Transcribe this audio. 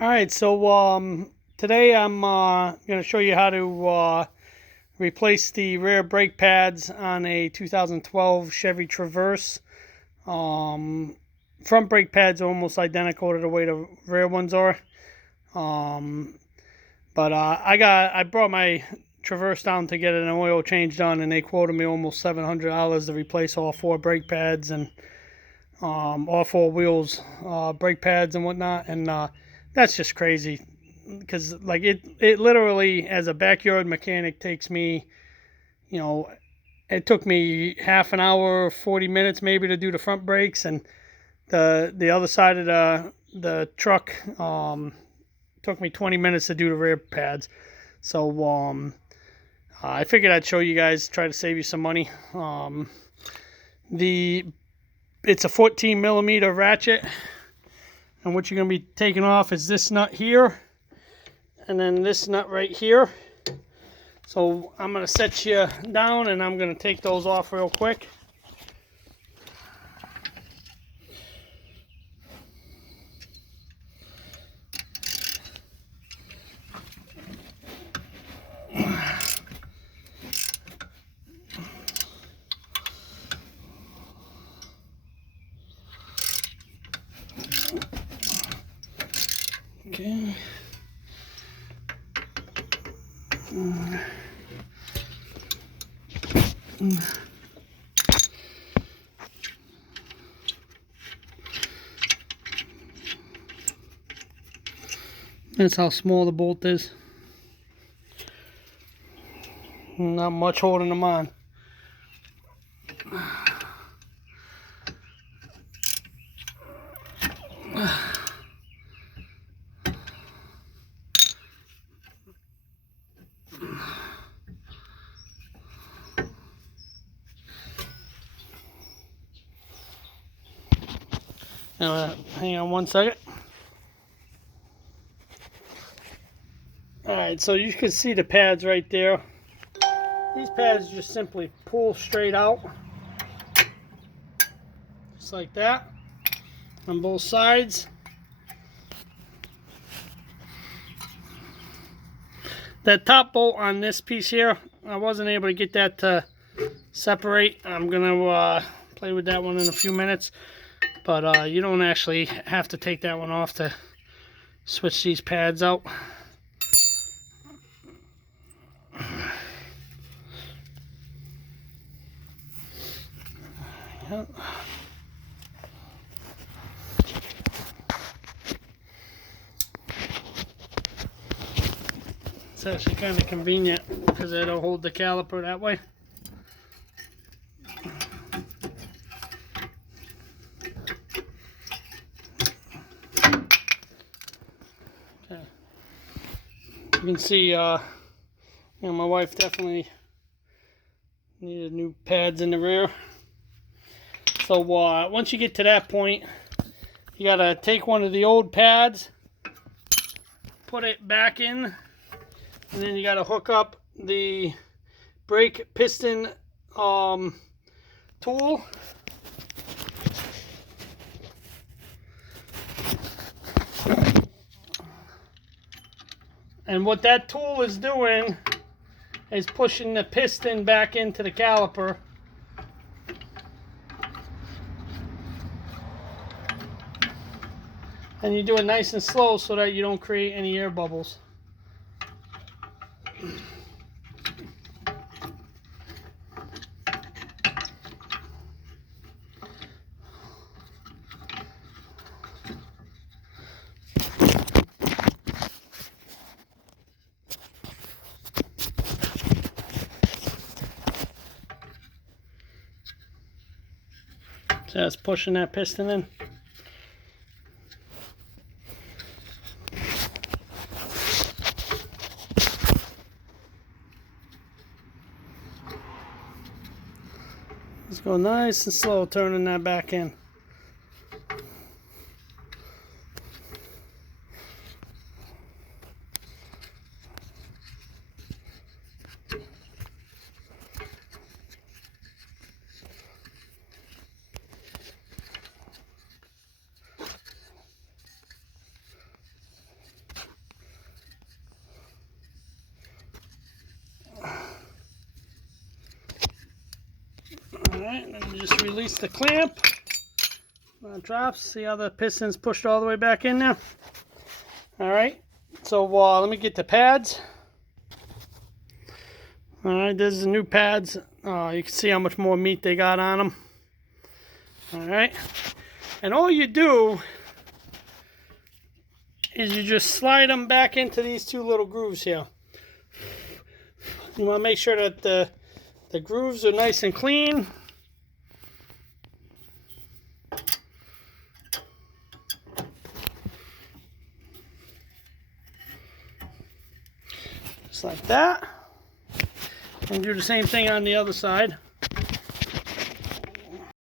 All right, so today I'm going to show you how to replace the rear brake pads on a 2012 Chevy Traverse. Front brake pads are almost identical to the way the rear ones are. But I brought my Traverse down to get an oil change done, and they quoted me almost $700 to replace all four brake pads and all four wheels, brake pads and whatnot, and that's just crazy. Because like it literally, as a backyard mechanic, takes me, it took me half an hour, 40 minutes maybe to do the front brakes, and the other side of the truck took me 20 minutes to do the rear pads. So I figured I'd show you guys, try to save you some money. It's a 14 millimeter ratchet, and what you're going to be taking off is this nut here and then this nut right here. So I'm going to set you down and I'm going to take those off real quick. Okay. That's how small the bolt is. Not much holding them on. Hang on one second. Alright, so you can see the pads right there. These pads just simply pull straight out. Just like that. On both sides. That top bolt on this piece here, I wasn't able to get that to separate. I'm going to play with that one in a few minutes. But you don't actually have to take that one off to switch these pads out. Yep. It's actually kind of convenient because it'll hold the caliper that way. Okay. You can see, my wife definitely needed new pads in the rear. So once you get to that point, you gotta take one of the old pads, put it back in, and then you gotta hook up the brake piston tool. And what that tool is doing is pushing the piston back into the caliper. And you do it nice and slow so that you don't create any air bubbles. So that's pushing that piston in. Just go nice and slow turning that back in. Alright, and then you just release the clamp. It drops. See how the piston's pushed all the way back in there? Alright, so let me get the pads. Alright, this is the new pads. You can see how much more meat they got on them. Alright, and all you do is you just slide them back into these two little grooves here. You want to make sure that the grooves are nice and clean. Just like that. And do the same thing on the other side.